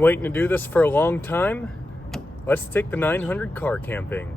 Been waiting to do this for a long time. Let's take the 900 car camping.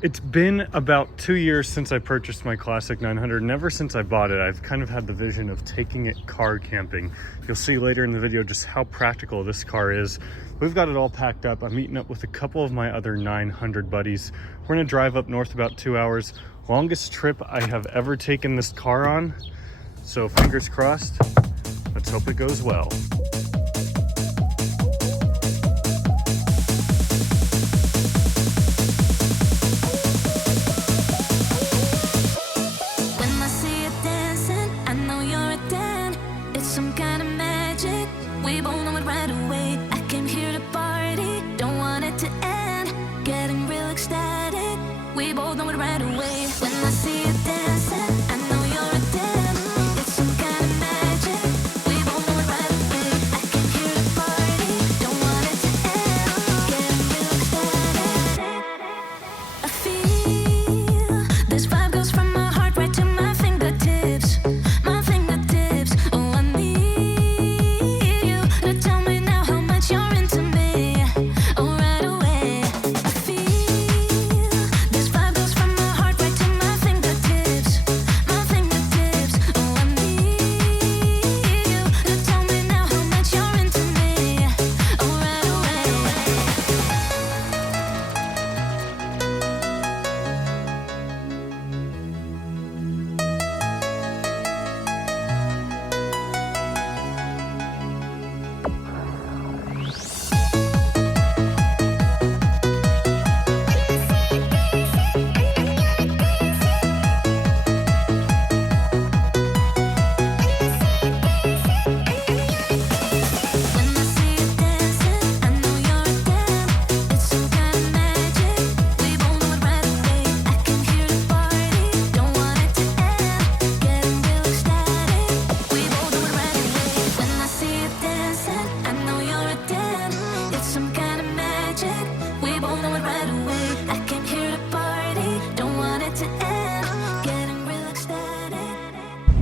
It's been about 2 years since I purchased my classic 900, and ever since I bought it, I've kind of had the vision of taking it car camping. You'll see later in the video just how practical this car is. We've got it all packed up. I'm meeting up with a couple of my other 900 buddies. We're gonna drive up north about 2 hours. Longest trip I have ever taken this car on. So fingers crossed, let's hope it goes well.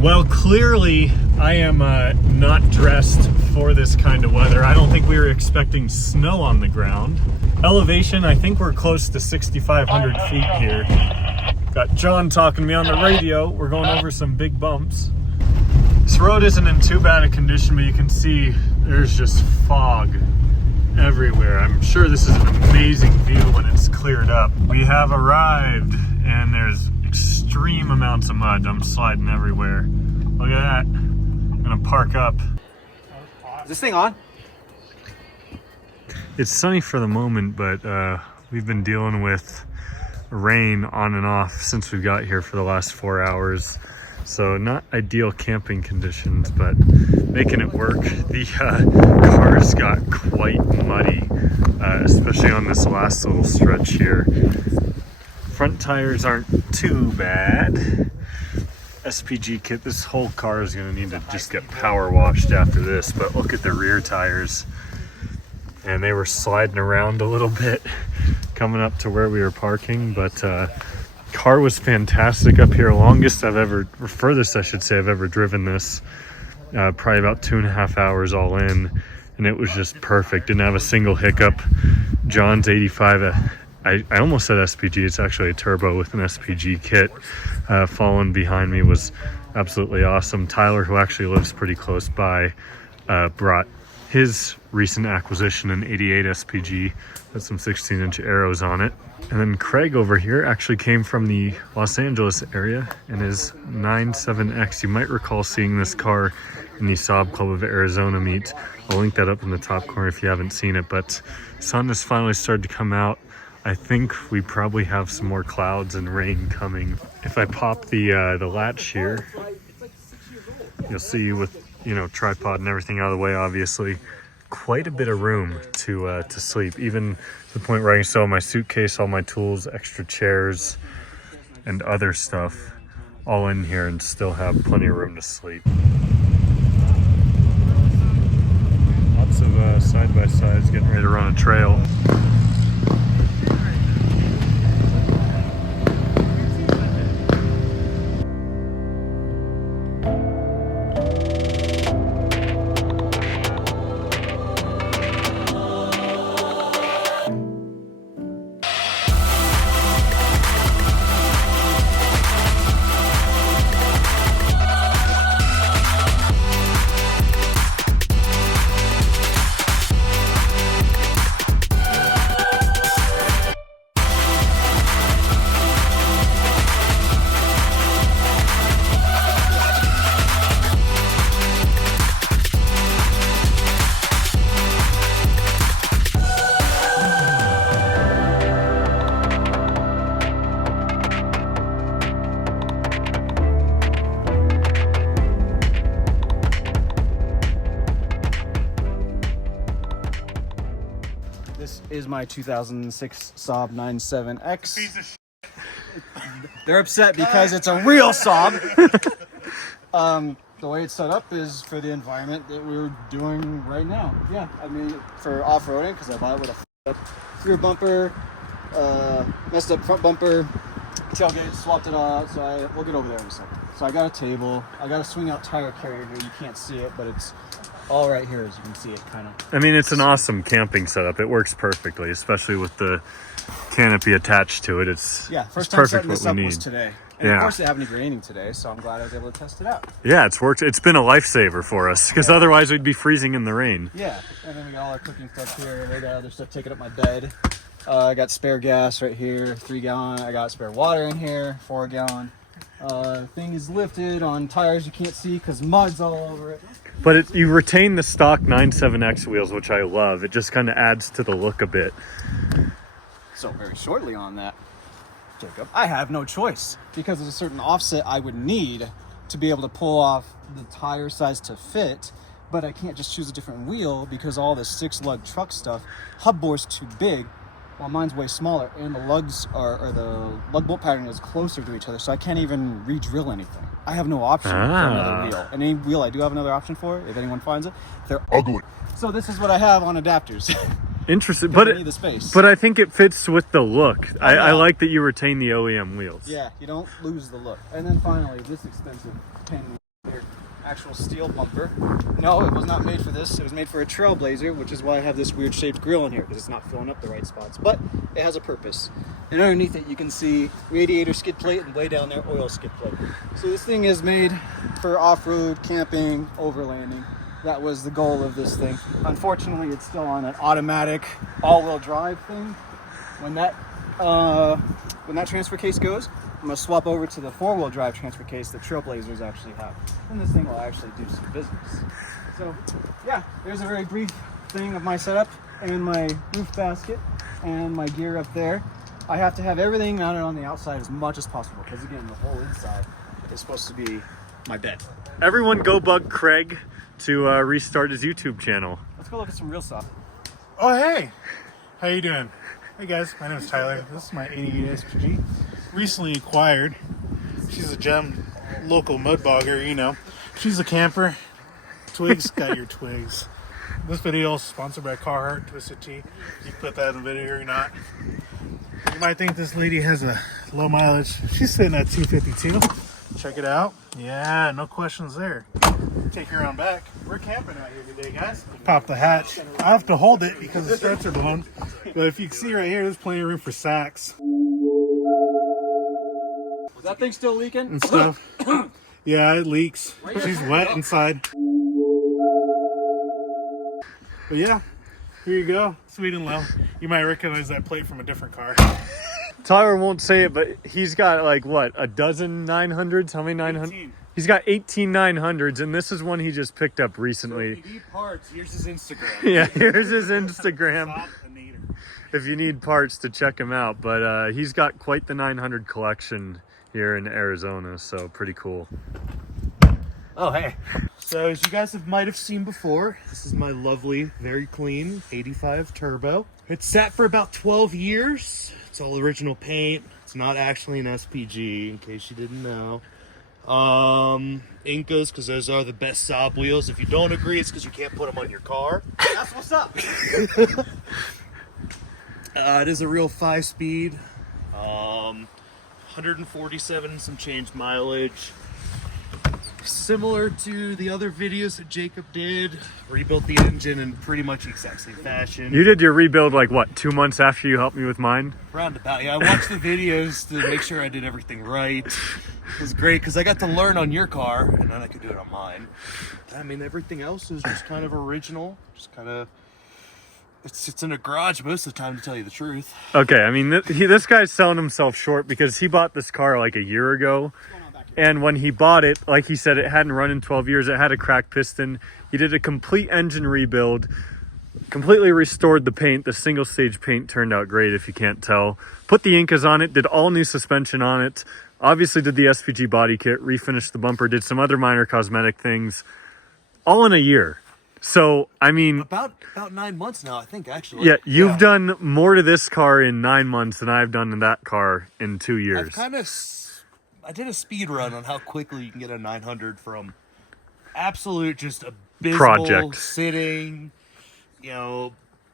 Well, clearly I am not dressed for this kind of weather. I don't think we were expecting snow on the ground. Elevation, I think we're close to 6,500 feet here. Got John talking to me on the radio. We're going over some big bumps. This road isn't in too bad a condition, but you can see there's just fog everywhere. I'm sure this is an amazing view when it's cleared up. We have arrived, and there's extreme amounts of mud. I'm sliding everywhere. Look at that. I'm gonna park up. Is this thing on? It's sunny for the moment, but we've been dealing with rain on and off since we got here for the last 4 hours. So not ideal camping conditions, but making it work. The cars got quite muddy, especially on this last little stretch here. Front tires aren't too bad. SPG kit, this whole car is gonna need to just get power washed after this, but look at the rear tires. And they were sliding around a little bit coming up to where we were parking, but car was fantastic up here. Longest I've ever, or furthest I should say, I've ever driven this. Probably about 2.5 hours all in, and it was just perfect. Didn't have a single hiccup. John's 85, I almost said SPG, it's actually a turbo with an SPG kit. Following behind me was absolutely awesome. Tyler, who actually lives pretty close by, brought his recent acquisition, an 88 SPG with some 16-inch arrows on it. And then Craig over here actually came from the Los Angeles area in his 97X. You might recall seeing this car in the Saab Club of Arizona meet. I'll link that up in the top corner if you haven't seen it, but sun has finally started to come out. I think we probably have some more clouds and rain coming. If I pop the latch here, you'll see with, you know, tripod and everything out of the way, obviously, quite a bit of room to sleep. Even to the point where I can store my suitcase, all my tools, extra chairs, and other stuff all in here and still have plenty of room to sleep. Lots of side-by-sides getting ready to run a trail. is my 2006 Saab 900’s. They're upset because it's a real Saab. The way it's set up is for the environment that we're doing right now. Yeah, I mean, for off-roading, because I bought it with a up rear bumper, messed up front bumper, tailgate, swapped it all out, so we'll get over there in a second. So I got a table, I got a swing out tire carrier here. You can't see it, but it's all right here, as you can see it kind of. I mean, it's an awesome camping setup. It works perfectly, especially with the canopy attached to it. It's first it's time perfect setting this what up we was need. today. And of course it happened to be raining today, so I'm glad I was able to test it out. Yeah, it's worked. It's been a lifesaver for us, because otherwise we'd be freezing in the rain. Yeah, and then we got all our cooking stuff here. We got other stuff taking up my bed. I got spare gas right here, 3-gallon. I got spare water in here, 4-gallon. Thing is lifted on tires you can't see because mud's all over it. But you retain the stock 97X wheels, which I love. It just kind of adds to the look a bit. So very shortly on that, Jacob, I have no choice because there's a certain offset I would need to be able to pull off the tire size to fit, but I can't just choose a different wheel because all this 6-lug truck stuff, hub bore's too big, while mine's way smaller, and the lugs or the lug bolt pattern is closer to each other, so I can't even re-drill anything. I have no option for another wheel. And any wheel I do have another option for, if anyone finds it, they're ugly. So this is what I have on adapters. Interesting, but I need the space. But I think it fits with the look. I like that you retain the OEM wheels. Yeah, you don't lose the look. And then finally, this expensive pin here, actual steel bumper. No, it was not made for this. It was made for a Trailblazer, which is why I have this weird shaped grill in here, because it's not filling up the right spots. But it has a purpose. And underneath it, you can see radiator skid plate, and way down there, oil skid plate. So this thing is made for off-road, camping, overlanding. That was the goal of this thing. Unfortunately, it's still on an automatic all-wheel drive thing. When that transfer case goes, I'm gonna swap over to the 4-wheel drive transfer case that Trailblazers actually have. And this thing will actually do some business. So yeah, there's a very brief thing of my setup and my roof basket and my gear up there. I have to have everything mounted on the outside as much as possible because again, the whole inside is supposed to be my bed. Everyone go bug Craig to restart his YouTube channel. Let's go look at some real stuff. Oh, hey. How you doing? Hey, guys. My name is Tyler. This is my 88 SPG. Recently acquired. She's a gem. Local mud bogger, you know. She's a camper. Twigs got your twigs. This video is sponsored by Carhartt Twisted Tea. You can put that in the video or not. You might think this lady has a low mileage. She's sitting at 252. Check it out. Yeah, no questions there. Take her on back. We're camping out here today, guys. Pop the hatch. I have to hold it because the struts are blown. But if you can see right here, there's plenty of room for sacks Is that thing still leaking? and stuff. Yeah, it leaks. She's wet inside. But yeah, here you go. Sweet and low. You might recognize that plate from a different car. Tyler won't say it, but he's got like what, a dozen 900s? How many 900? 18. He's got 18 900s, and this is one he just picked up recently. So if you need parts, here's his Instagram. Yeah, here's his Instagram Stop the neater. if you need parts to check him out. But he's got quite the 900 collection here in Arizona, so pretty cool. Oh, hey. So as you guys might have seen before, this is my lovely, very clean 85 Turbo. It's sat for about 12 years. It's all original paint. It's not actually an SPG, in case you didn't know. Incas, because those are the best Saab wheels. If you don't agree, it's because you can't put them on your car. That's what's up. It is a real 5-speed. 147 some change mileage. Similar to the other videos that Jacob did, rebuilt the engine in pretty much the exact same fashion. You did your rebuild like what, 2 months after you helped me with mine? Roundabout, yeah. I watched the videos to make sure I did everything right. It was great because I got to learn on your car and then I could do it on mine. I mean, everything else is just kind of original. Just kind of, it's in a garage most of the time, to tell you the truth. Okay, I mean, this guy's selling himself short because he bought this car like a year ago. And when he bought it, like he said, it hadn't run in 12 years. It had a cracked piston. He did a complete engine rebuild, completely restored the paint. The single stage paint turned out great, if you can't tell. Put the Incas on it, did all new suspension on it. Obviously did the SVG body kit, refinished the bumper, did some other minor cosmetic things, all in a year. So, I mean, About 9 months now, I think, actually. yeah, you've done more to this car in 9 months than I've done to that car in 2 years. I did a speed run on how quickly you can get a 900 from absolute just abysmal Project. sitting,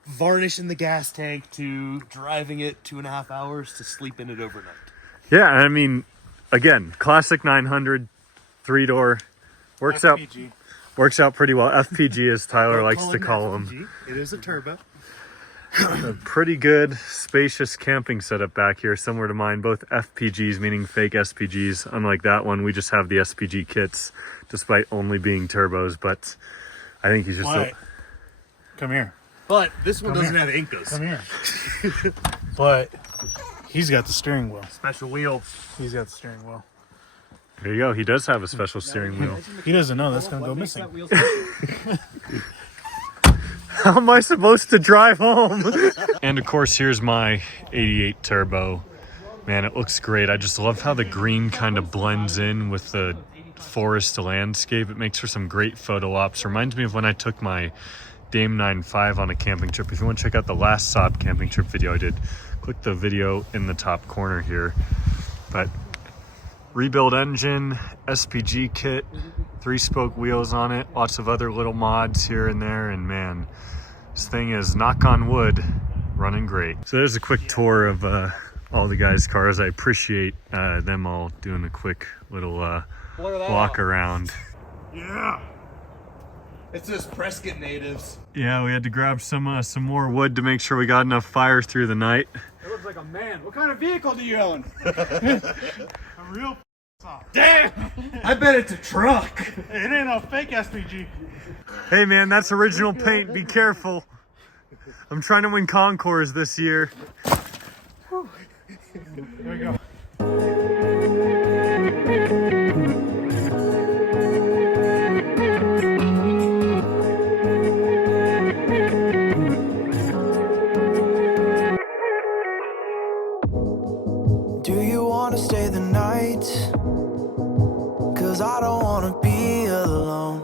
varnishing the gas tank to driving it 2.5 hours to sleep in it overnight. Yeah, I mean, again, classic 900, 3-door, works out pretty well. FPG, as Tyler likes to call them. It is a turbo. A pretty good, spacious camping setup back here, similar to mine. Both FPGs, meaning fake SPGs. Unlike that one, we just have the SPG kits, despite only being turbos. But I think he's just Come here. But this one doesn't here. have Incas. Come here. But he's got the steering wheel. Special wheel. He's got the steering wheel. There you go. He does have a special steering wheel. He doesn't know that's going to go missing. How am I supposed to drive home? And of course, here's my 88 Turbo. Man, it looks great. I just love how the green kind of blends in with the forest landscape. It makes for some great photo ops. Reminds me of when I took my Dame 9.5 on a camping trip. If you want to check out the last Saab camping trip video I did, click the video in the top corner here. But rebuild engine, SPG kit, 3-spoke wheels on it, lots of other little mods here and there, and man, this thing is, knock on wood, running great. So there's a quick tour of all the guys' cars. I appreciate them all doing a quick little walk around. Yeah. It's just Prescott natives. Yeah, we had to grab some more wood to make sure we got enough fire through the night. It looks like a man. What kind of vehicle do you own? A real Saab. Damn! I bet it's a truck. It ain't no fake SPG. Hey man, that's original paint. Be careful. I'm trying to win Concours this year. Here we go. Do you want to stay the night? 'Cause I don't want to be alone.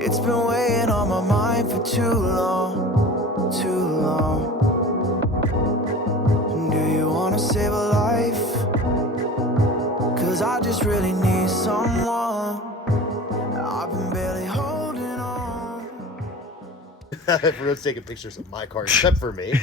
It's been weighing on my mind for too long, too long. Do you want to save a life? 'Cause I just really need someone. I've been barely holding on. Everyone's taking pictures of my car except for me.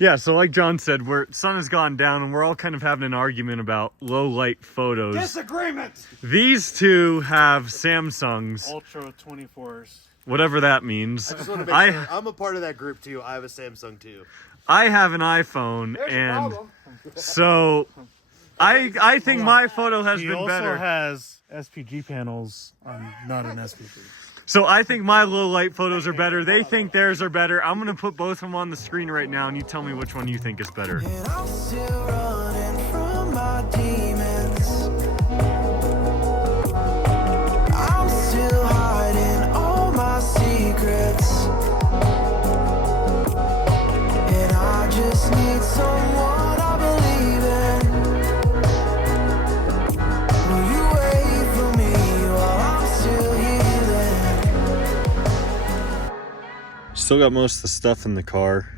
Yeah, so like John said, sun has gone down and we're all kind of having an argument about low light photos. Disagreement! These two have Samsungs, Ultra 24s. whatever that means. I just want to make sure I'm a part of that group too. I have a Samsung too. I have an iPhone, There's and a problem. so I think my photo has He been also better. has SPG panels on not an SPG. So I think my low light photos are better. They think theirs are better. I'm gonna put both of them on the screen right now, and you tell me which one you think is better. And I'm still running from my demons. I'm still hiding all my secrets. And I just need someone I believe in. Will you wait for me while I'm still healing? Still got most of the stuff in the car.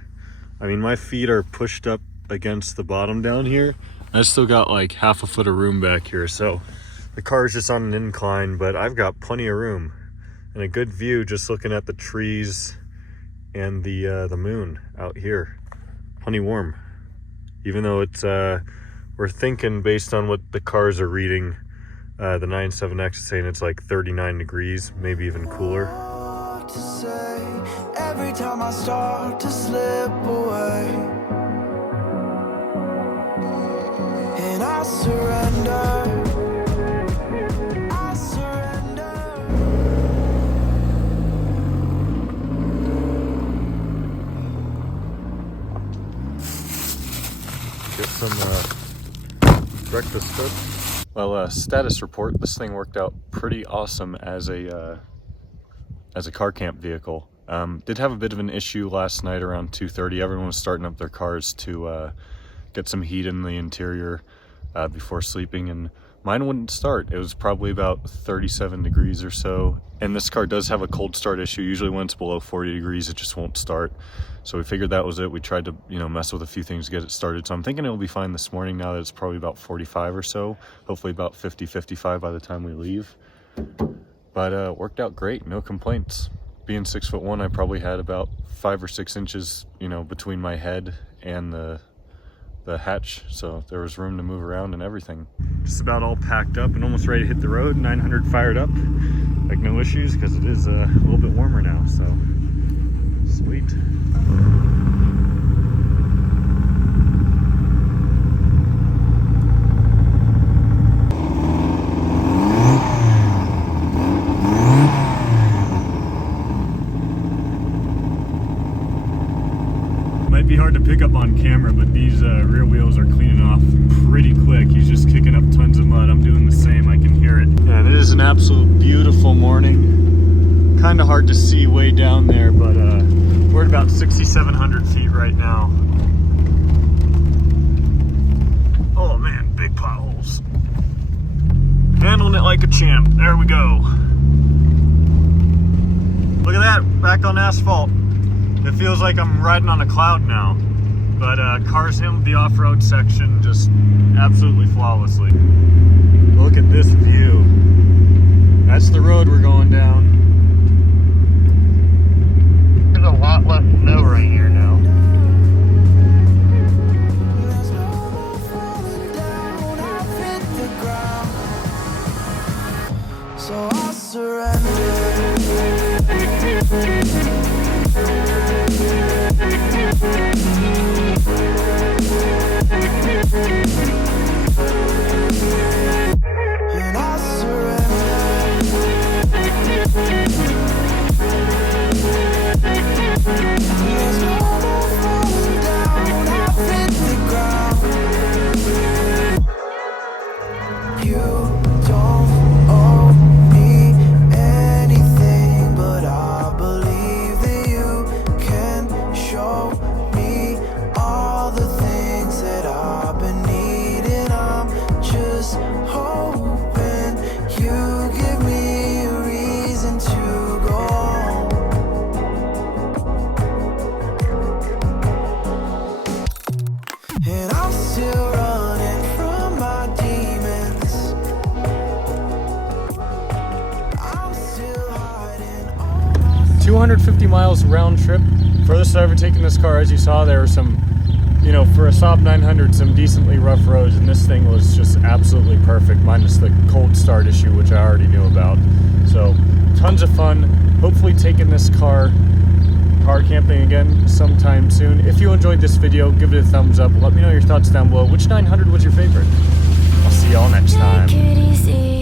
I mean, my feet are pushed up against the bottom down here. I still got like half a foot of room back here, so the car is just on an incline, but I've got plenty of room and a good view just looking at the trees and the moon out here. Plenty warm, even though it's we're thinking based on what the cars are reading, the 9.7X is saying it's like 39 degrees, maybe even cooler. What to say every time I start to slip away, and I surrender. I surrender. Get some breakfast cooked. Well, status report. This thing worked out pretty awesome as a car camp vehicle. Did have a bit of an issue last night around 2:30. Everyone was starting up their cars to get some heat in the interior before sleeping, and mine wouldn't start. It was probably about 37 degrees or so. And this car does have a cold start issue. Usually when it's below 40 degrees, it just won't start. So we figured that was it. We tried to, mess with a few things to get it started. So I'm thinking it'll be fine this morning now that it's probably about 45 or so. Hopefully about 50, 55 by the time we leave. But it worked out great, no complaints. Being 6'1", I probably had about 5 or 6 inches, between my head and the hatch, so there was room to move around and everything. Just about all packed up and almost ready to hit the road. 900 fired up, like no issues, because it is a little bit warmer now, so sweet. Might be hard to pick up on camera, but these rear wheels are cleaning off pretty quick. He's just kicking up tons of mud. I'm doing the same. I can hear it. And it is an absolute beautiful morning. Kind of hard to see way down there, but we're at about 6,700 feet right now. Oh man, big potholes. Handling it like a champ. There we go. Look at that, back on asphalt. It feels like I'm riding on a cloud now, but cars handled the off-road section just absolutely flawlessly. Look at this view. That's the road we're going down. There's a lot less snow right here now. There's no more falling down, I've hit the ground. So I'll surrender. And I'll surrender. There's no more falling down, I've hit the ground. You don't owe me anything, but I believe that you can show me all the things that I've been needing. I'm just hoping you give me a reason to go on. And I'm still running from my demons. I'm still hiding all my 250 miles round trip. Furthest I've ever taken this car. As you saw, there were some, for a Saab 900, some decently rough roads, and this thing was just absolutely perfect, minus the cold start issue, which I already knew about. So, tons of fun. Hopefully taking this car camping again sometime soon. If you enjoyed this video, give it a thumbs up. Let me know your thoughts down below. Which 900 was your favorite? I'll see y'all next time. Take it easy.